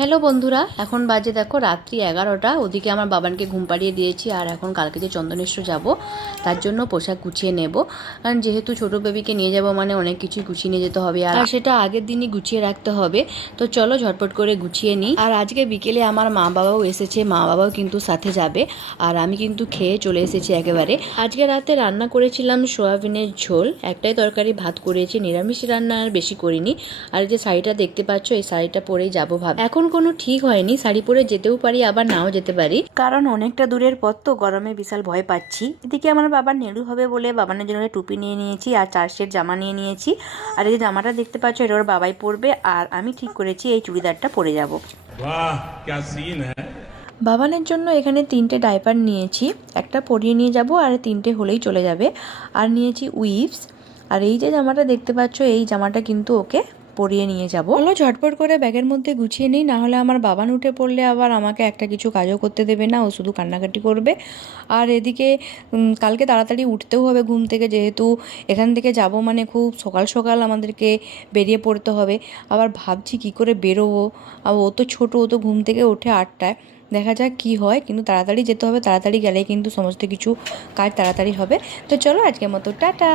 Hello বন্ধুরা, এখন বাজে দেখো রাত্রি 11টা। ওদিকে আমার বাবানকে ঘুম পাড়িয়ে দিয়েছি আর এখন কালকে যে চন্দনেশ্বর যাব তার জন্য পোশাক গুছিয়ে নেব। কারণ যেহেতু ছোটো বেবিকে নিয়ে যাব মানে অনেক কিছুই গুছিয়ে নিয়ে যেতে হবে আর সেটা আগের দিনই গুছিয়ে রাখতে হবে। তো চলো ঝটপট করে গুছিয়ে নিই। আর আজকে বিকেলে আমার মা বাবাও এসেছে, মা বাবাও কিন্তু সাথে যাবে। আর আমি কিন্তু খেয়ে চলে এসেছি একেবারে। আজকে রাতে রান্না করেছিলাম সোয়াবিনের ঝোল, একটাই তরকারি, ভাত করেছি, নিরামিষ রান্না আর বেশি করিনি। আর যে শাড়িটা দেখতে পাচ্ছ এই শাড়িটা পরেই যাবো ভাব। এখন কোনো ঠিক হয়নি, শাড়ি পরে যেতেও পারি আবার নাও যেতে পারি, কারণ অনেকটা দূরের পথ তো গরমে বিশাল ভয় পাচ্ছি। এদিকে আমার বাবার নেড়ু হবে বলে বাবানের জন্য টুপি নিয়ে নিয়েছি আর 4 সেট জামা নিয়ে নিয়েছি। আর এই যে জামাটা দেখতে পাচ্ছ এটা ওর বাবাই পরবে আর আমি ঠিক করেছি এই চুড়িদারটা পরে যাব। वाह क्या सीन है। বাবানের জন্য এখানে 3টে ডাইপার নিয়েছি, একটা পরিয়ে নিয়ে যাব আর 3টে হলেই চলে যাবে। আর নিয়েছি উইভস। আর এই যে জামাটা দেখতে পাচ্ছ এই জামাটা কিন্তু ওকে পরিয়ে নিয়ে যাব। চলো ঝটপট করে ব্যাগের মধ্যে গুছিয়ে নিই, না হলে আমার বাবান উঠে পড়লে আবার আমাকে একটা কিছু কাজও করতে দেবে না, ও শুধু কান্নাকাটি করবে। আর এদিকে কালকে তাড়াতাড়ি উঠতেও হবে ঘুম থেকে, যেহেতু এখান থেকে যাব মানে খুব সকাল সকাল আমাদেরকে বেরিয়ে পড়তে হবে। আবার ভাবছি কি করে বেরোবো, আর ও তো ছোটো, ও তো ঘুম থেকে ওঠে 8টায়। দেখা যাক কি হয়, কিন্তু তাড়াতাড়ি যেতে হবে, তাড়াতাড়ি গেলেই কিন্তু সমস্ত কিছু কাজ তাড়াতাড়ি হবে। তো চলো আজকের মতো টাটা।